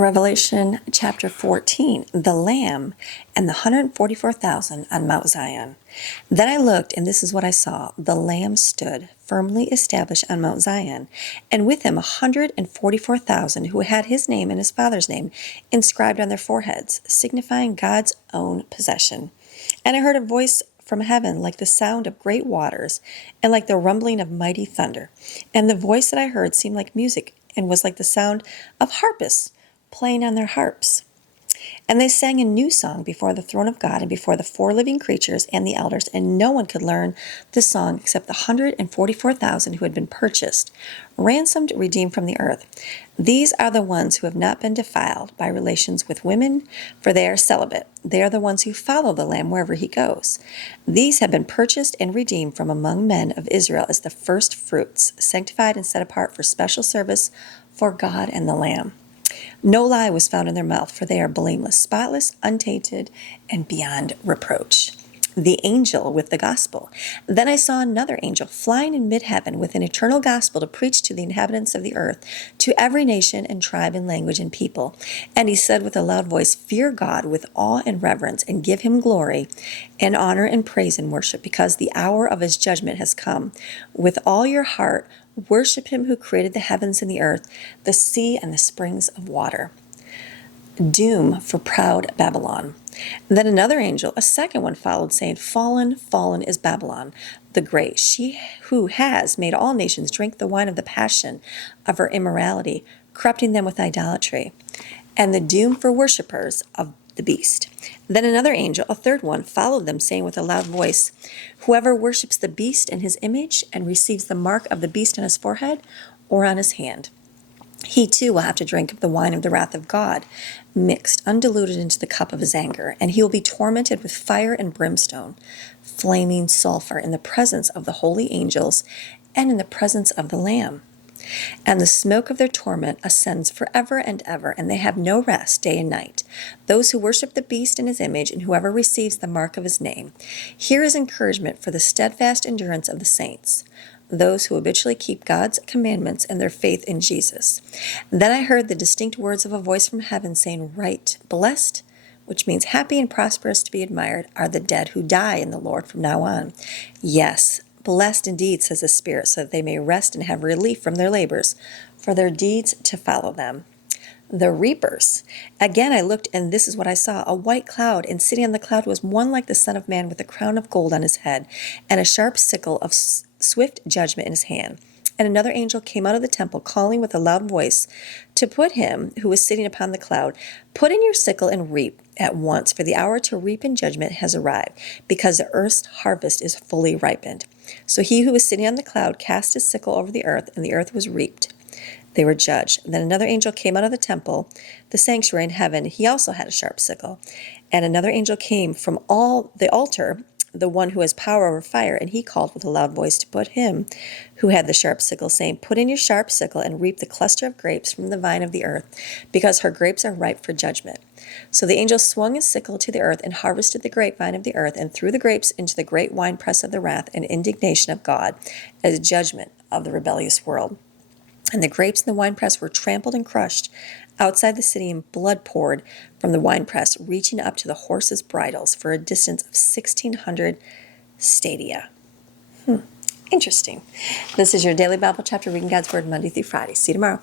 Revelation chapter 14, the Lamb and the 144,000 on Mount Zion. Then I looked, and this is what I saw. The Lamb stood, firmly established on Mount Zion, and with him 144,000 who had his name and his father's name inscribed on their foreheads, signifying God's own possession. And I heard a voice from heaven like the sound of great waters, and like the rumbling of mighty thunder. And the voice that I heard seemed like music, and was like the sound of harpists playing on their harps. And they sang a new song before the throne of God and before the four living creatures and the elders, and no one could learn the song except the 144,000 who had been purchased, ransomed, redeemed from the earth. These are the ones who have not been defiled by relations with women, for they are celibate. They are the ones who follow the Lamb wherever he goes. These have been purchased and redeemed from among men of Israel as the first fruits, sanctified and set apart for special service for God and the Lamb. No lie was found in their mouth, for they are blameless, spotless, untainted, and beyond reproach. The angel with the gospel. Then I saw another angel flying in mid-heaven with an eternal gospel to preach to the inhabitants of the earth, to every nation and tribe and language and people. And he said with a loud voice, "Fear God with awe and reverence, and give him glory and honor and praise and worship, because the hour of his judgment has come. With all your heart, worship him who created the heavens and the earth, the sea and the springs of water." Doom for proud Babylon. Then another angel, a second one, followed, saying, "Fallen, fallen is Babylon the great, she who has made all nations drink the wine of the passion of her immorality, corrupting them with idolatry, and the doom for worshippers of the beast." Then another angel, a third one, followed them, saying with a loud voice, "Whoever worships the beast and his image and receives the mark of the beast on his forehead or on his hand, he too will have to drink of the wine of the wrath of God, mixed, undiluted into the cup of his anger, and he will be tormented with fire and brimstone, flaming sulfur, in the presence of the holy angels and in the presence of the Lamb. And the smoke of their torment ascends forever and ever, and they have no rest day and night, those who worship the beast and his image, and whoever receives the mark of his name. Here is encouragement for the steadfast endurance of the saints, those who habitually keep God's commandments and their faith in Jesus. Then I heard the distinct words of a voice from heaven saying, "Write, blessed," which means happy and prosperous to be admired, "are the dead who die in the Lord from now on. Yes, blessed indeed, says the Spirit, so that they may rest and have relief from their labors, for their deeds to follow them." The reapers. Again I looked, and this is what I saw: a white cloud, and sitting on the cloud was one like the Son of Man, with a crown of gold on his head, and a sharp sickle of swift judgment in his hand. And another angel came out of the temple, calling with a loud voice to put him who was sitting upon the cloud, "Put in your sickle and reap at once, for the hour to reap in judgment has arrived, because the earth's harvest is fully ripened." So he who was sitting on the cloud cast his sickle over the earth, and the earth was reaped. They were judged. Then another angel came out of the temple, the sanctuary in heaven. He also had a sharp sickle. And another angel came from the altar, the one who has power over fire, and he called with a loud voice to put him who had the sharp sickle, saying, "Put in your sharp sickle and reap the cluster of grapes from the vine of the earth, because her grapes are ripe for judgment." So the angel swung his sickle to the earth and harvested the grapevine of the earth, and threw the grapes into the great winepress of the wrath and indignation of God, as judgment of the rebellious world. And the grapes in the winepress were trampled and crushed outside the city, and blood poured from the winepress, reaching up to the horses' bridles for a distance of 1,600 stadia. Interesting. This is your daily Bible chapter reading God's Word Monday through Friday. See you tomorrow.